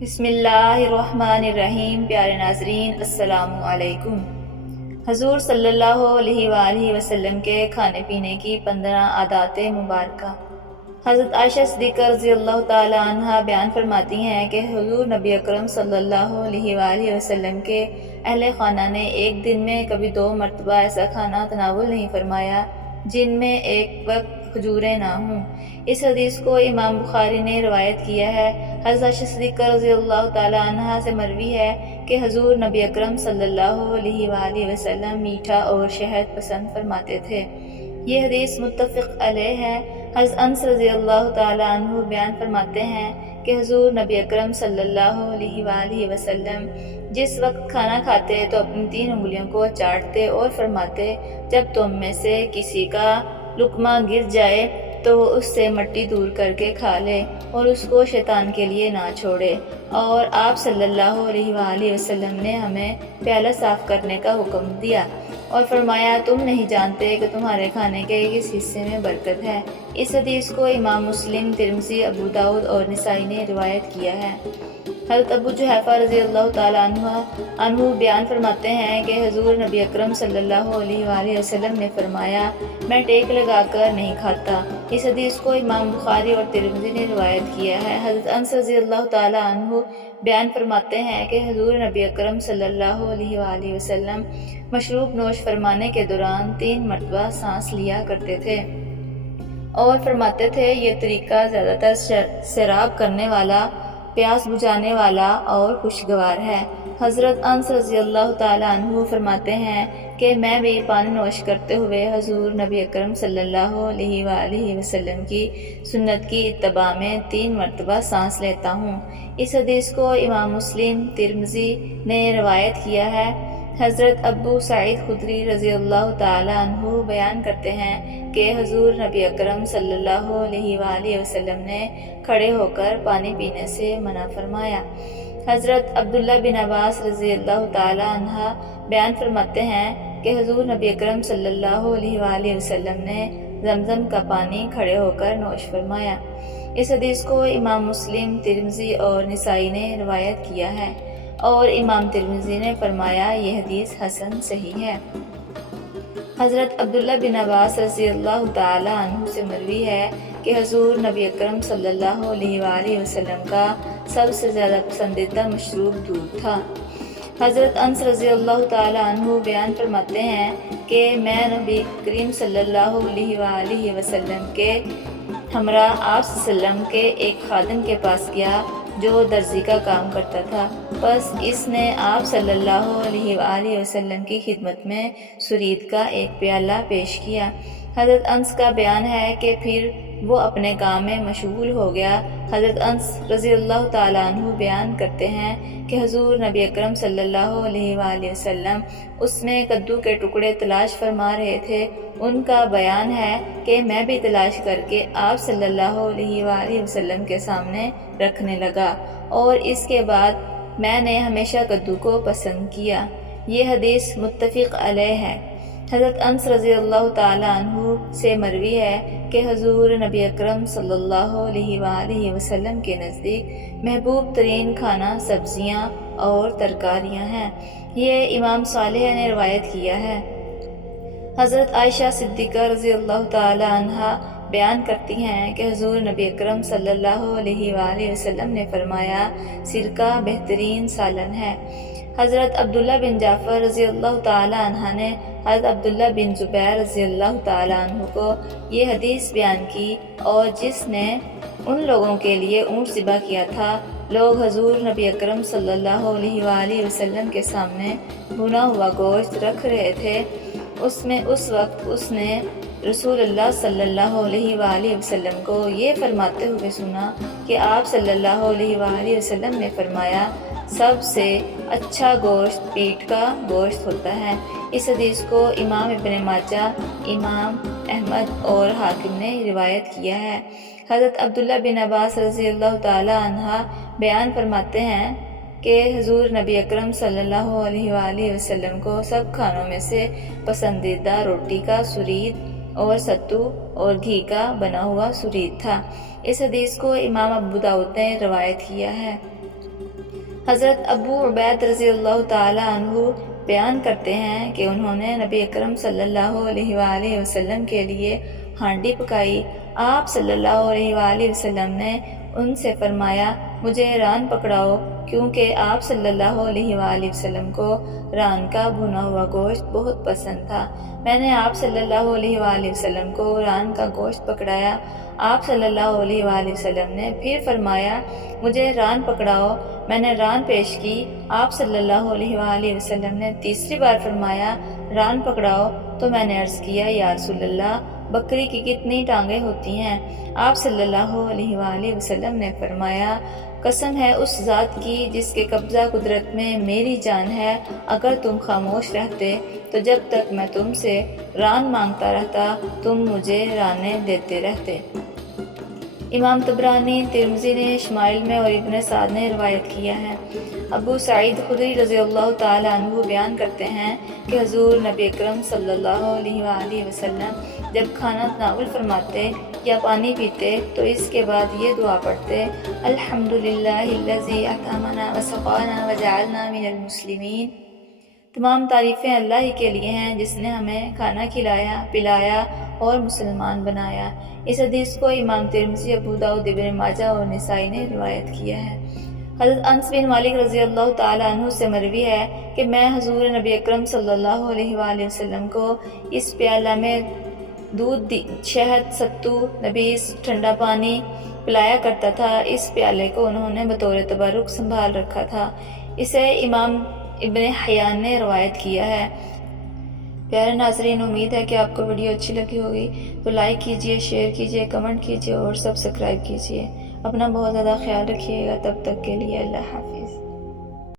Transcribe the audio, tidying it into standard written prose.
بسم اللہ الرحمن الرحیم۔ پیارے ناظرین السلام علیکم۔ حضور صلی اللہ علیہ وآلہ وسلم کے کھانے پینے کی 15 عادات مبارکہ۔ حضرت عائشہ صدیقہ رضی اللہ تعالی عنہ بیان فرماتی ہیں کہ حضور نبی اکرم صلی اللہ علیہ وآلہ وسلم کے اہل خانہ نے ایک دن میں کبھی 2 مرتبہ ایسا کھانا تناول نہیں فرمایا جن میں ایک وقت کھجوریں نہ ہوں۔ اس حدیث کو امام بخاری نے روایت کیا ہے۔ حضرت عائشہ صدیقہ رضی اللہ تعالی عنہ سے مروی ہے کہ حضور نبی اکرم صلی اللہ علیہ وآلہ وسلم میٹھا اور شہد پسند فرماتے تھے۔ یہ حدیث متفق علیہ ہے۔ حضرت انس رضی اللہ تعالی عنہ بیان فرماتے ہیں کہ حضور نبی اکرم صلی اللہ علیہ وآلہ وسلم جس وقت کھانا کھاتے تو اپنی 3 انگلیوں کو چاٹتے اور فرماتے، جب تم میں سے کسی کا لقمہ گر جائے تو وہ اس سے مٹی دور کر کے کھا لے اور اس کو شیطان کے لیے نہ چھوڑے۔ اور آپ صلی اللہ علیہ وآلہ وسلم نے ہمیں پیالہ صاف کرنے کا حکم دیا اور فرمایا، تم نہیں جانتے کہ تمہارے کھانے کے کس حصے میں برکت ہے۔ اس حدیث کو امام مسلم، ترمذی، ابوداؤد اور نسائی نے روایت کیا ہے۔ حضرت ابو جحیفہ رضی اللہ تعالیٰ عنہ بیان فرماتے ہیں کہ حضور نبی اکرم صلی اللہ علیہ وآلہ وسلم نے فرمایا، میں ٹیک لگا کر نہیں کھاتا۔ اس حدیث کو امام بخاری اور ترمذی نے روایت کیا ہے۔ حضرت انس رضی اللہ تعالیٰ عنہ بیان فرماتے ہیں کہ حضور نبی اکرم صلی اللہ علیہ وآلہ وسلم مشروب نوش فرمانے کے دوران 3 مرتبہ سانس لیا کرتے تھے اور فرماتے تھے، یہ طریقہ زیادہ تر سیراب کرنے والا، پیاس بجھانے والا اور خوشگوار ہے۔ حضرت انس رضی اللہ تعالیٰ عنہ فرماتے ہیں کہ میں بھی پانی نوش کرتے ہوئے حضور نبی اکرم صلی اللہ علیہ وآلہ وسلم کی سنت کی اتباع میں 3 مرتبہ سانس لیتا ہوں۔ اس حدیث کو امام مسلم، ترمذی نے روایت کیا ہے۔ حضرت ابو سعید خدری رضی اللہ تعالیٰ عنہ بیان کرتے ہیں کہ حضور نبی اکرم صلی اللہ علیہ وآلہ وسلم نے کھڑے ہو کر پانی پینے سے منع فرمایا۔ حضرت عبداللہ بن عباس رضی اللہ تعالیٰ عنہ بیان فرماتے ہیں کہ حضور نبی اکرم صلی اللہ علیہ وآلہ وسلم نے زمزم کا پانی کھڑے ہو کر نوش فرمایا۔ اس حدیث کو امام مسلم، ترمذی اور نسائی نے روایت کیا ہے اور امام ترمذی نے فرمایا یہ حدیث حسن صحیح ہے۔ حضرت عبداللہ بن عباس رضی اللہ تعالیٰ عنہ سے مروی ہے کہ حضور نبی اکرم صلی اللہ علیہ وآلہ وسلم کا سب سے زیادہ پسندیدہ مشروب دودھ تھا۔ حضرت انس رضی اللہ تعالیٰ عنہ بیان فرماتے ہیں کہ میں نبی کریم صلی اللہ علیہ وآلہ وسلم کے ہمراہ آپ صلی اللہ علیہ وسلم کے ایک خادم کے پاس گیا جو درزی کا کام کرتا تھا۔ بس اس نے آپ صلی اللہ علیہ وآلہ وسلم کی خدمت میں سرید کا ایک پیالہ پیش کیا۔ حضرت انس کا بیان ہے کہ پھر وہ اپنے کام میں مشغول ہو گیا۔ حضرت انس رضی اللہ تعالیٰ عنہ بیان کرتے ہیں کہ حضور نبی اکرم صلی اللہ علیہ وآلہ وسلم اس میں کدو کے ٹکڑے تلاش فرما رہے تھے۔ ان کا بیان ہے کہ میں بھی تلاش کر کے آپ صلی اللہ علیہ وآلہ وسلم کے سامنے رکھنے لگا اور اس کے بعد میں نے ہمیشہ کدو کو پسند کیا۔ یہ حدیث متفق علیہ ہے۔ حضرت انس رضی اللہ تعالیٰ عنہ سے مروی ہے کہ حضور نبی اکرم صلی اللہ علیہ وآلہ وسلم کے نزدیک محبوب ترین کھانا سبزیاں اور ترکاریاں ہیں۔ یہ امام صالح نے روایت کیا ہے۔ حضرت عائشہ صدیقہ رضی اللہ تعالی عنہا بیان کرتی ہیں کہ حضور نبی اکرم صلی اللہ علیہ وآلہ وسلم نے فرمایا، سرکہ بہترین سالن ہے۔ حضرت عبداللہ بن جعفر رضی اللہ تعالی عنہ نے حضرت عبداللہ بن زبیر رضی اللہ تعالی عنہ کو یہ حدیث بیان کی، اور جس نے ان لوگوں کے لیے اونٹ ذبح کیا تھا، لوگ حضور نبی اکرم صلی اللہ علیہ وآلہ وسلم کے سامنے بھنا ہوا گوشت رکھ رہے تھے۔ اس وقت اس نے رسول اللہ صلی اللہ علیہ وآلہ وسلم کو یہ فرماتے ہوئے سنا کہ آپ صلی اللہ علیہ وآلہ وسلم نے فرمایا، سب سے اچھا گوشت پیٹ کا گوشت ہوتا ہے۔ اس حدیث کو امام ابن ماجہ، امام احمد اور حاکم نے روایت کیا ہے۔ حضرت عبداللہ بن عباس رضی اللہ تعالی عنہ بیان فرماتے ہیں کہ حضور نبی اکرم صلی اللہ علیہ وآلہ وسلم کو سب کھانوں میں سے پسندیدہ روٹی کا سرید اور ستو اور گھی کا بنا ہوا سرید تھا۔ اس حدیث کو امام ابوداؤد نے روایت کیا ہے۔ حضرت ابو عبید رضی اللہ تعالی عنہ بیان کرتے ہیں کہ انہوں نے نبی اکرم صلی اللہ علیہ وآلہ وسلم کے لیے ہانڈی پکائی۔ آپ صلی اللہ علیہ وآلہ وسلم نے ان سے فرمایا مجھے ران پکڑاؤ، کیونکہ آپ صلی اللہ علیہ وآلہ وسلم کو ران کا بھنا ہوا گوشت بہت پسند تھا۔ میں نے آپ صلی اللہ علیہ وآلہ وسلم کو ران کا گوشت پکڑایا۔ آپ صلی اللہ علیہ وآلہ وسلم نے پھر فرمایا مجھے ران پکڑاؤ، میں نے ران پیش کی۔ آپ صلی اللہ علیہ وآلہ وسلم نے تیسری بار فرمایا ران پکڑاؤ، تو میں نے عرض کیا یا رسول اللہ بکری کی کتنی ٹانگیں ہوتی ہیں؟ آپ صلی اللہ علیہ وآلہ وسلم نے فرمایا قسم ہے اس ذات کی جس کے قبضہ قدرت میں میری جان ہے، اگر تم خاموش رہتے تو جب تک میں تم سے ران مانگتا رہتا تم مجھے رانے دیتے رہتے۔ امام طبرانی، ترمذی نے شمائل میں اور ابن سعد نے روایت کیا ہے۔ ابو سعید خدری رضی اللہ تعالی عنہ بیان کرتے ہیں کہ حضور نبی اکرم صلی اللہ علیہ وآلہ وسلم جب کھانا تناول فرماتے یا پانی پیتے تو اس کے بعد یہ دعا پڑھتے الحمدللہ الذی اطعمنا وسقانا وجعلنا من المسلمین۔ تمام تعریفیں اللہ ہی کے لیے ہیں جس نے ہمیں کھانا کھلایا، پلایا اور مسلمان بنایا۔ اس حدیث کو امام ترمذی، ابو داؤد، ابن ماجہ اور نسائی نے روایت کیا ہے۔ حضرت انس بن مالک رضی اللہ تعالی عنہ سے مروی ہے کہ میں حضور نبی اکرم صلی اللہ علیہ وآلہ وسلم کو اس پیالہ میں دودھ، شہد، ستو، نبیس، ٹھنڈا پانی پلایا کرتا تھا۔ اس پیالے کو انہوں نے بطور تبرک سنبھال رکھا تھا۔ اسے امام ابن حیان نے روایت کیا ہے۔ پیارے ناظرین، امید ہے کہ آپ کو ویڈیو اچھی لگی ہوگی، تو لائک کیجئے، شیئر کیجئے، کمنٹ کیجئے اور سبسکرائب کیجئے۔ اپنا بہت زیادہ خیال رکھیے گا۔ تب تک کے لیے اللہ حافظ۔